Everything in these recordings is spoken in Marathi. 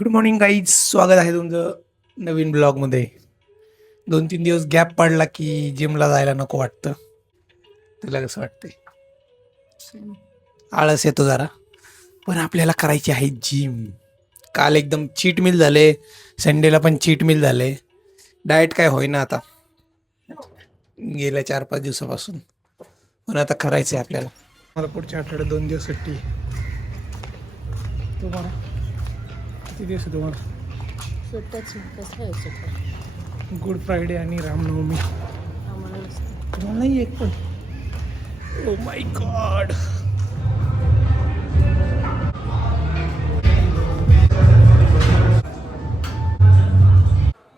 गुड मॉर्निंग गाईज, स्वागत आहे तुमचं नवीन ब्लॉगमध्ये. 2-3 दिवस गॅप पडला की जिमला जायला नको वाटतं. तुला कसं वाटतंय? आळस येतो जरा, पण आपल्याला करायची आहे जिम. काल एकदम चीट मिल झाले, संडेला पण चीट मिल झाले. डाएट काय होईना आता गेल्या 4-5 दिवसापासून, पण आता करायचं आहे आपल्याला. मला पुढच्या आठवड्यात 2 दिवस सुट्टी. तुम्हाला किती दिवस आहे तुम्हाला? सुट्ट्याच कसं आहे सुट्ट्या गुड फ्रायडे आणि रामनवमी. आम्हाला नसतं. तुम्हाला नाही एक पण? Oh my God.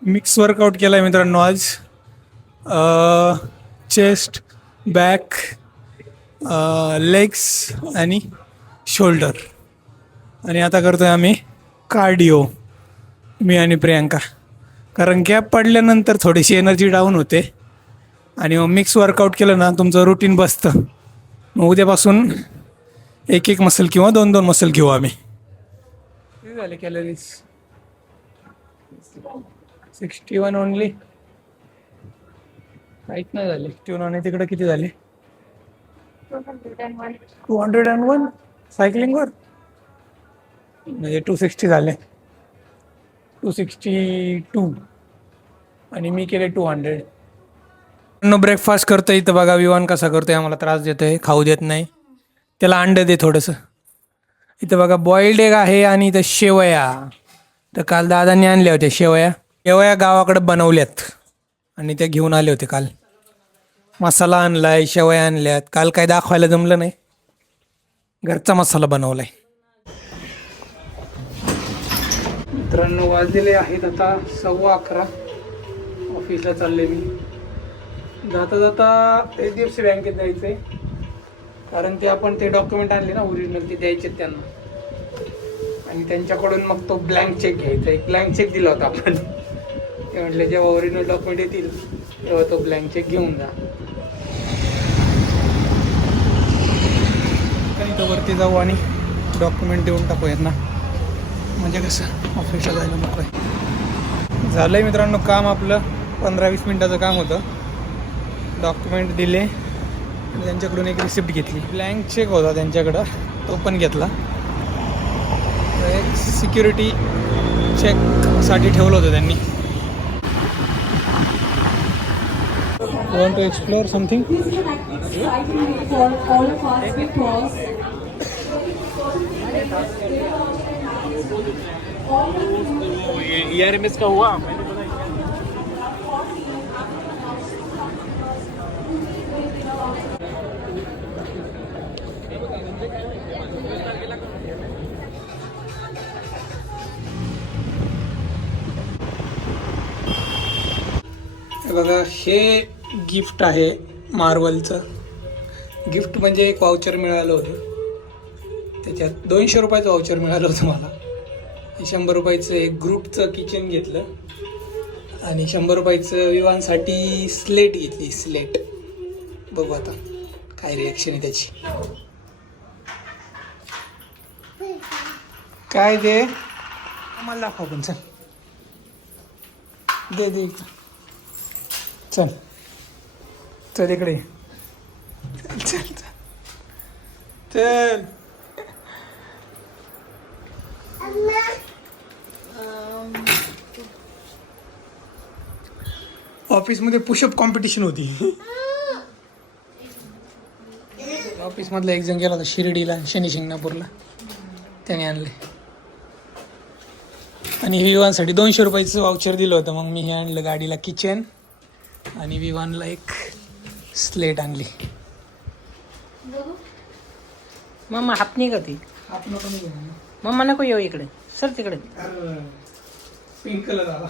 Mix workout केला आहे मित्रांनो आज. चेस्ट, बॅक, लेग्स आणि शोल्डर. आणि आता करतोय आम्ही कार्डिओ, मी आणि प्रियांका. कारण गॅप पडल्यानंतर थोडीशी एनर्जी डाऊन होते आणि मग मिक्स वर्कआउट केलं ना तुमचं रुटीन बसतं. मग उद्यापासून एक मसल किंवा 2 मसल घेऊ आम्ही. किती झाले कॅलरीज? 61 ओनली. काहीच नाही झाले. 61 आणि तिकडे किती झाले? 201 सायकलिंगवर, म्हणजे 260 झाले. 262 आणि मी केले 200. ब्रेकफास्ट करतोय इथं बघा. विवान कसा करतोय, आम्हाला त्रास देतोय, खाऊ देत नाही. त्याला अंडं दे थोडंसं. इथं बघा बॉइल्ड एग आहे आणि इथं शेवया. तर काल दादांनी आणल्या होत्या शेवया. शेवया गावाकडे बनवल्यात आणि त्या घेऊन आले होते काल. मसाला आणलाय, शेवया आणल्यात. काल काय दाखवायला जमलं नाही, घरचा मसाला बनवलाय. मित्रांनो वाजलेले आहेत आता 11:15. ऑफिसला चालले मी. जाता जाता HDFC बँकेत जायचं आहे, कारण ते आपण ते डॉक्युमेंट आणले ना ओरिजिनल, ते द्यायचे त्यांना. आणि त्यांच्याकडून मग तो ब्लँक चेक घ्यायचा. एक ब्लँक चेक दिला होता आपण. ते म्हटले जेव्हा ओरिजिनल डॉक्युमेंट येतील तेव्हा तो ब्लँक चेक घेऊन जा. इथं वरती जाऊ आणि डॉक्युमेंट देऊन टाकू यांना, म्हणजे कसं ऑफिसला जायला नको आहे. झालं आहे मित्रांनो काम आपलं. 15-20 मिनटाचं काम होतं. डॉक्युमेंट दिले आणि त्यांच्याकडून एक रिसिप्ट घेतली. ब्लँक चेक होता त्यांच्याकडं, तो पण घेतला. एक सिक्युरिटी चेकसाठी ठेवलं होतं त्यांनी. Want to explore something? ERMS का हुआ? बघा हे गिफ्ट आहे मार्वलचं. गिफ्ट म्हणजे एक वाउचर मिळालं होतं. त्याच्यात 200 रुपयाचं वाउचर मिळालं होतं मला. 100 रुपयाचं एक ग्रुपचं किचन घेतलं आणि 100 रुपयाचं विवांसाठी स्लेट घेतली. स्लेट बघू आता काय रिॲक्शन आहे त्याची. काय दे आम्हाला दाखव पण. चल दे दे चल चल इकडे चल चल चल. ऑफिसमध्ये पुशअप कॉम्पिटिशन होती. ऑफिसमधला एक जण गेला होता शिर्डीला, शनी शिंगणापूरला, त्याने आणले. आणि विवानसाठी 200 रुपयाचं वाउचर दिलं होतं. मग मी हे आणलं गाडीला किचन आणि विवानला एक स्लेट आणली. मम्मा हापणी का ती? आपण पण घेऊ. मम्मा नको येऊ इकडे, सर तिकडे. पिंक कलर आला.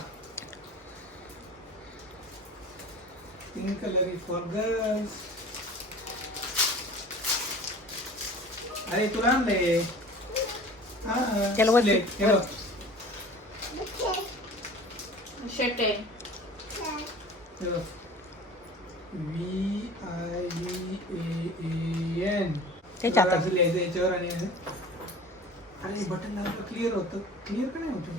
Pink colour is for girls. अरे तुला आणलंय. त्याला वर- slate. हे बघ. शर्ट आहे. हे बघ. VIVAAN. त्याच्या हातात. असं लिहायचं याच्यावर आणि अरे बटन दाबलं क्लिअर होतं. क्लिअर का नाही होतं?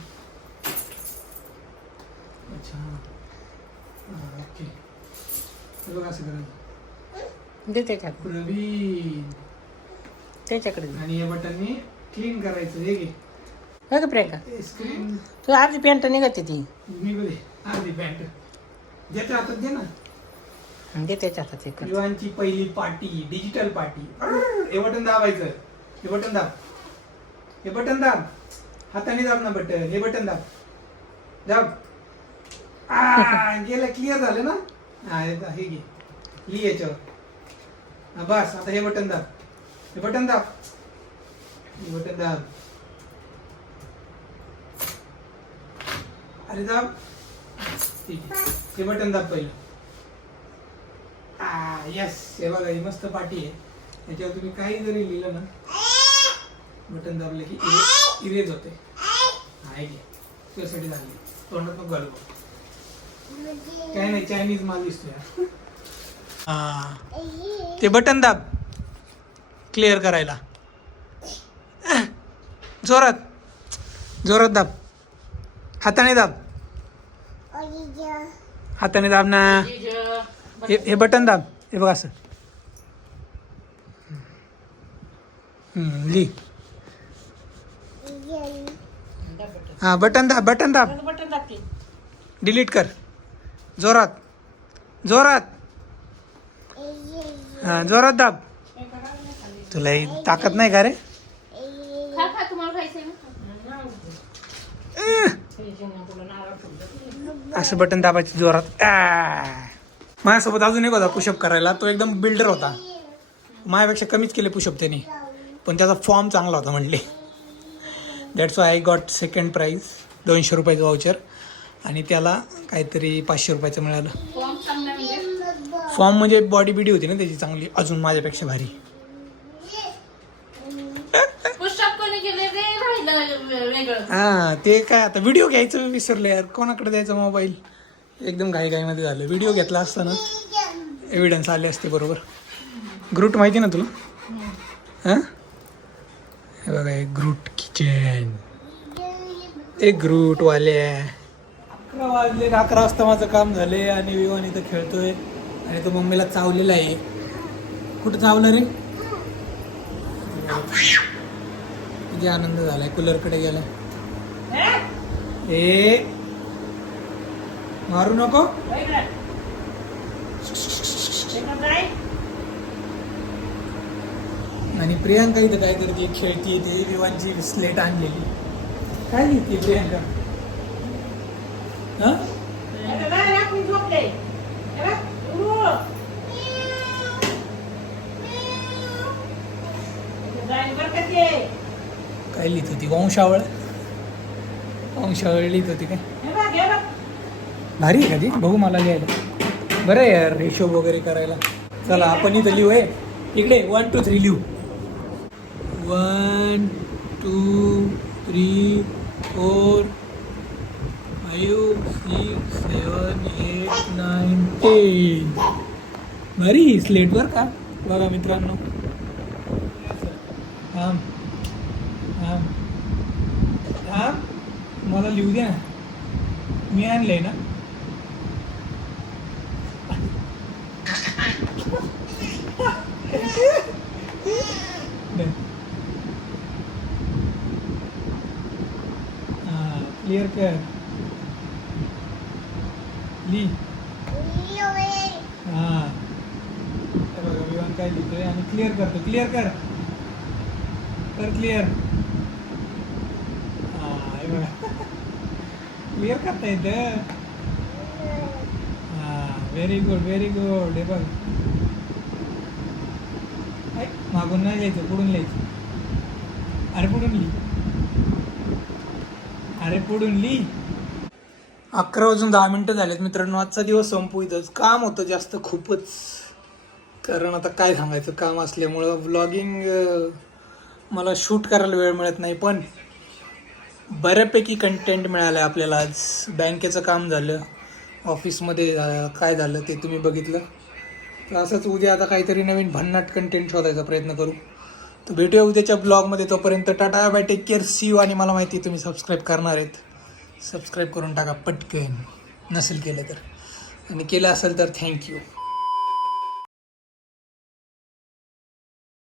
अच्छा ओके. हे बघा असं करायचं. दे त्याच्यात प्रवीण. त्याच्याकडे दे. आणि या बटनने क्लीन करायचं. हे घे हो का प्रियंका स्क्रीन. तू अर्धी पॅन्ट निघते ती मी बोले अर्धी पॅन्ट ज्याच्या हातात दे ना. दे त्याच्या हातात एक विवांची पहिली पार्टी डिजिटल पार्टी. हे बटन दाबायचं. हे बटन दाब. हे बटन दाब. हाताने दाब ना बटन. हे बटन दाब. दाब. गेलं. क्लिअर झालं ना. हे घे लिह याच्यावर. बस आता हे बटन दाब. हे बटन दाब. हे बटन दाब. अरे दाब. ठीक आहे. हे बटन दाब पहिलं. यस. हे बघा ही मस्त पाटी आहे. याच्यावर तुम्ही काही जरी लिहिलं ना बटन दाबलं की इरेज होते. आहे की तुझ्यासाठी झाली. तोंडात मग घालू. काय नाही चायनीज माल दिसतोय. ते बटन दाब क्लिअर करायला. जोरात जोरात दाब. हाताने दाब. हाताने दाब ना. हे बटन दाब. हे बघ असं. ली. हा बटन दाब. बटन दाब. बटन दाबते डिलीट कर. जोरात जोरात. हा जोरात दाब. तुला ताकद नाही का रे? असं बटन दाबायचं जोरात. माझ्यासोबत अजून एक होता पुशअप करायला. तो एकदम बिल्डर होता. माझ्यापेक्षा कमीच केले पुशअप त्याने. पण त्याचा फॉर्म चांगला होता म्हणले. That's why I got second prize. 200 रुपयाचं वाउचर. आणि त्याला काहीतरी 500 रुपयाचं मिळालं. फॉर्म म्हणजे बॉडी बिडी होती ना त्याची चांगली. अजून माझ्यापेक्षा भारी. हा ते काय आता व्हिडिओ घ्यायचं विसरलं यार. कोणाकडे द्यायचा मोबाईल. एकदम घाईमध्ये झालं. व्हिडिओ घेतला असता ना एव्हिडन्स आले असते बरोबर. ग्रूट माहिती ना तुला? हां हे बघा एक ग्रूट किचन. एक ग्रूट वाले. 11 वाजले. 11 वाजता माझं काम झाले आणि विवान इथं खेळतोय. आणि तो मम्मीला चावलेला आहे. कुठं चावलं रे? किती आनंद झालाय. कूलरकडे गेला. ए मारू नको. आणि प्रियांका इथं काय करते? खेळती. ते विवांची स्लेट आणलेली. काय लिहिते प्रियांका? हा काय लिहित होती? वंशावळ. वंशावळ लिहित होती काय? भारी आहे का ती? बघू मला लिहायला. बरं आहे यार हिशोब वगैरे करायला. चला आपण इथं लिहू. आहे इकडे 1 2 3 लिहू. 1 2 3 4 5 6 7 8 9 10. भारी स्लेटवर का? बघा मित्रांनो. हां हां हां मला लिहू द्या. मी आणलंय ना. क्लिअर कर. ली. हां बघा विवान काय लिहितोय आणि क्लिअर करतो. क्लिअर कर. कर क्लिअर. हां हे बघा क्लिअर करता येतं. हां व्हेरी गुड व्हेरी गुड. हे बघ मागून नाही लिहायचं. पुढून लिहायचं. अरे पुढून लिही. अरे पुढून लिही. 11 वाजून 10 मिनटं झालेत मित्रांनो. आजचा दिवस संपू. इथंच काम होतं जास्त खूपच. कारण आता काय सांगायचं काम असल्यामुळं व्लॉगिंग मला शूट करायला वेळ मिळत नाही. पण बऱ्यापैकी कंटेंट मिळालं आहे आपल्याला आज. बँकेचं काम झालं. ऑफिसमध्ये काय झालं ते तुम्ही बघितलं. तर असंच उद्या आता काहीतरी नवीन भन्नाट कंटेंट शोधायचा प्रयत्न करू. तर भेटूया उद्याच्या ब्लॉगमध्ये. तोपर्यंत tata bye, take care, see you. आणि मला माहिती आहे तुम्ही सबस्क्राईब करणार आहेत, सबस्क्राईब करून टाका पटकन, नसेल केलं तर, आणि केलं असेल तर थँक्यू.